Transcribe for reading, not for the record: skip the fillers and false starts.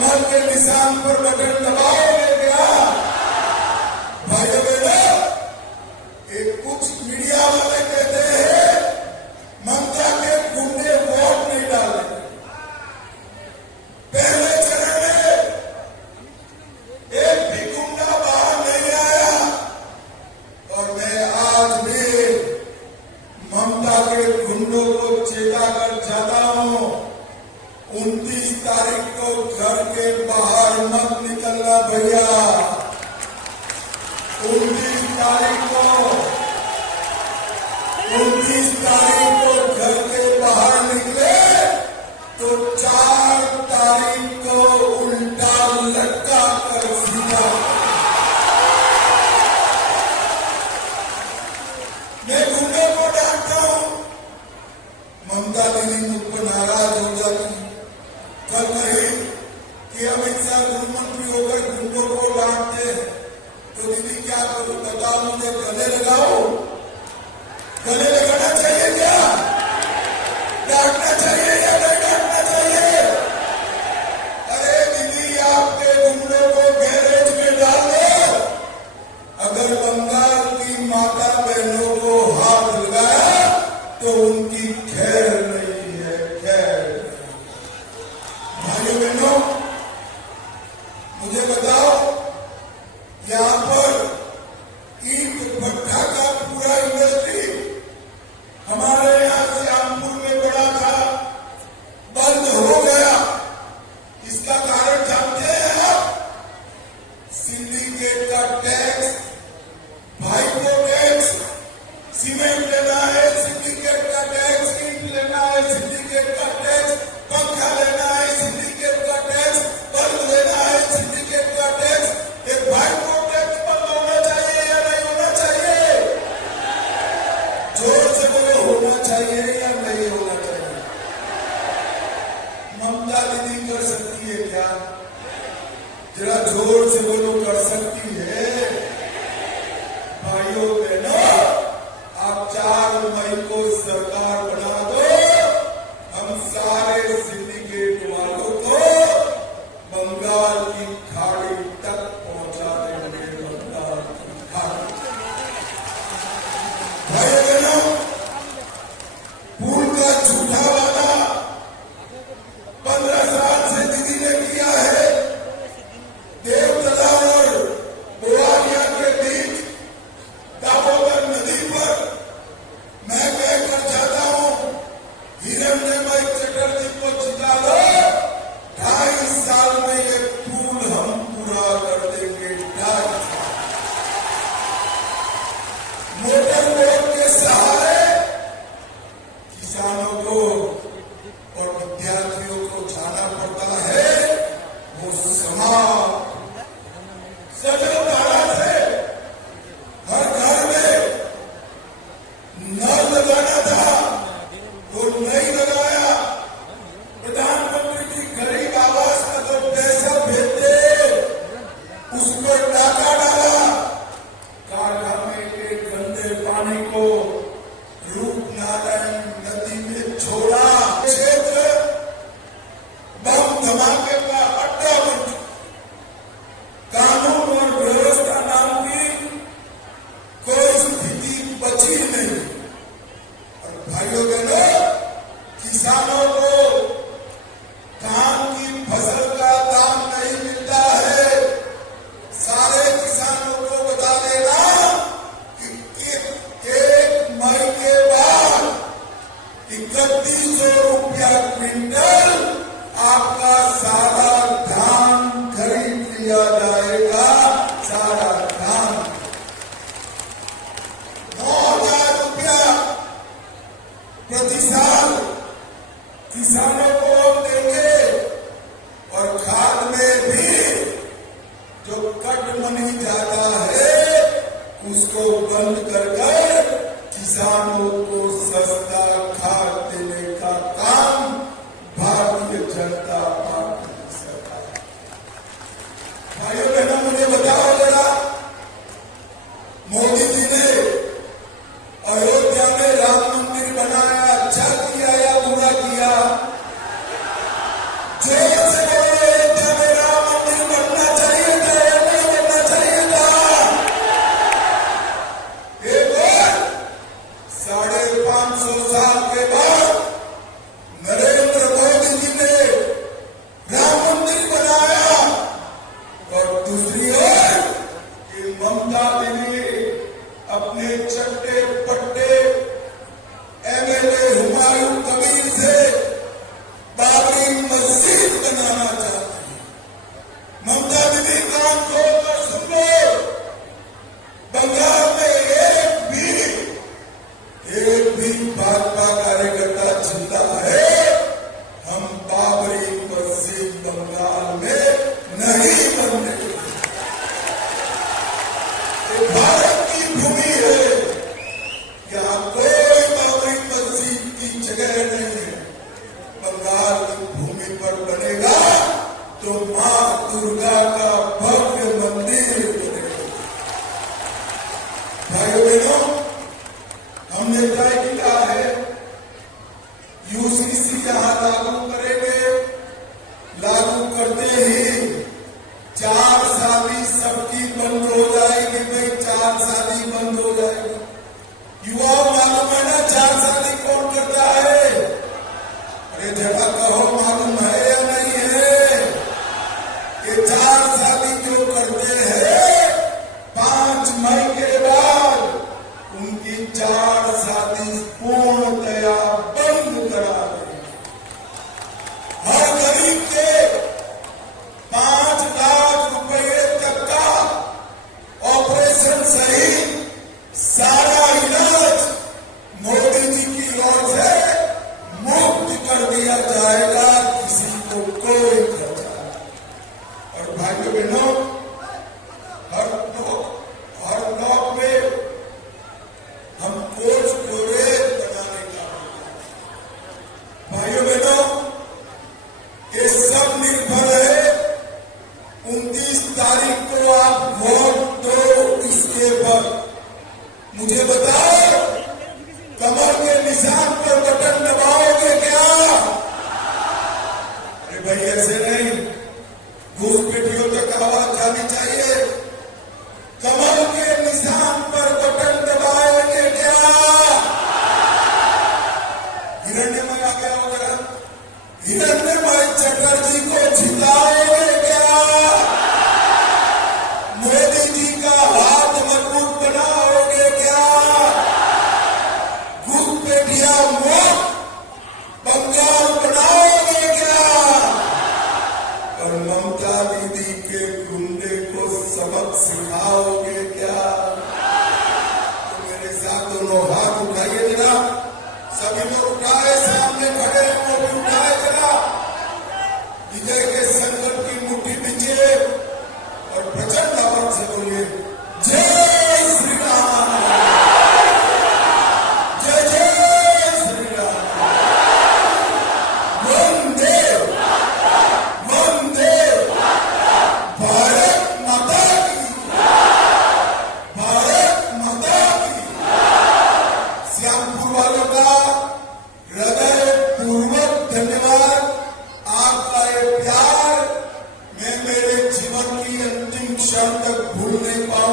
कमल के निशान पर बटन दबाओगे क्या? भाइयों बहनों, एक कुछ मीडिया वाले कहते हैं ममता के गुंडे वोट नहीं डाले। पहले चरण में एक भी गुंडा बाहर नहीं आया और मैं आज भी ममता के गुंडों को चेता कर जाता हूं, 29 तारीख को घर के बाहर मत निकलना भैया। 29 तारीख को घर के बाहर निकले तो 4 तारीख को उल्टा लटका कर सीधा। मैं गुंडे को डांटता हूं, ममता दीदी मुझ पर नाराज हो जाती। कल कही कि अमित शाह गृह मंत्री होकर गुंडों को डांटते हैं, तो दीदी क्या करूं, बताओ मुझे, गले लगाओ? गले लगाना चाहिए क्या? डांटना चाहिए या नहीं डांटना चाहिए? अरे दीदी, आपके गुंडों को गैरेज में डाल दो। अगर बंगाल की माता बहनों को हाथ लगाया तो उनकी खैर नहीं है, खैर। भाइयों बहनों, मुझे बताओ, यहां पर ईंट भट्टा का पूरा इंडस्ट्री हमारे यहां श्यामपुर में बड़ा था, बंद हो गया। इसका कारण जानते हैं आप? सिंडिकेट का टैक्स, भाईको टैक्स, सीमेंट लेना है सिंडिकेट का टैक्स, ईंट लेना है सिंडिकेट का टैक्स, पंखा लेना है सिंडिकेट का टैक्स, बल्ब लेना है सिंडिकेट का टैक्स। एक भाईको टैक्स बंद होना चाहिए या नहीं होना चाहिए? जोर से बोलो, होना चाहिए या नहीं होना चाहिए? ममता दीदी कर सकती है क्या? जरा जोर से बोलो, कर सकती है? भाइयों बहनों, आप 4 मई को सरकार बना दो, हम सारे सिंडिकेट वालों को बंगाल की खाड़ी तक पहुंचा देंगे। बंगाल की खाड़ी। भाइयों बहनों, पुल का झूठा वादा 15 साल से दीदी ने किया है। देवतला और बोआलिया के बीच दामोदर नदी पर मैं कहकर जाता हूं, हिरण्यमय चटर्जी को जिता लो, 2.5 साल में ये पुल हम पूरा कर देंगे। 2.5 साल मोटर बोट के सहारे किसानों को और विद्यार्थियों को जाना पड़ता है, वो समाप्त। सजल धारा से हर घर में नल लगाना था, वो नहीं लगाया। प्रधानमंत्री की गरीब आवास का जो पैसा भेजते, उस पर डाका डाला। कारखाने के गंदे पानी को रूपनारायण नदी में छोड़ा। क्षेत्र बम धमाके का अड्डा बन चुका। कानून और व्यवस्था नाम की कोई स्थिति बची नहीं। और भाइयों बहनों, किसानों को धान की फसल का दाम नहीं मिलता है। सारे किसानों को बता देना कि 1 मई के बाद 3100 रुपया क्विंटल आपका सारा धान खरीद लिया जाएगा। सारा धान 9,000 रुपया प्रति साल किसानों को हम देंगे। और खाद में भी जो कट मनी जाता है, उसको बंद कर किसानों को सस्ता खाद देने का काम भारतीय जनता पार्टी की सरकार। भाइयों बहनों, मुझे बताओ जरा, मोदी जी ने अयोध्या में राम मंदिर बनाया, अच्छा किया या बुरा किया? जोर से बोलो, अयोध्या में ऐसे नहीं, घुसपैठियों तक आवाज जानी चाहिए। कमल के निशान पर बटन दबाएंगे क्या? हिरण्यमय आ गया होगा, हिरण्यमय चटर्जी को जिताएंगे क्या? मोदी जी का हाथ मजबूत बनाओगे क्या? घुसपैठिया मुक्त बंगाल बनाओगे क्या? और ममता दीदी के गुंडे को सबक सिखाओगे क्या? तो मेरे साथ दोनों हाथ उठाइए जरा, सभी लोग उठाए, सामने खड़े हैं वो भी उठाए जरा। विजय के संकल्प की मुट्ठी पीछे और प्रचंड आवाज से बोलिए जय श्री राम, जय जय श्री राम, वंदे वंदे भारत माता की, भारत माता की। श्यामपुर वालों का हृदय पूर्वक धन्यवाद। आपका ये प्यार मैं मेरे जीवन की अंतिम क्षण तक भूल नहीं पाऊंगा।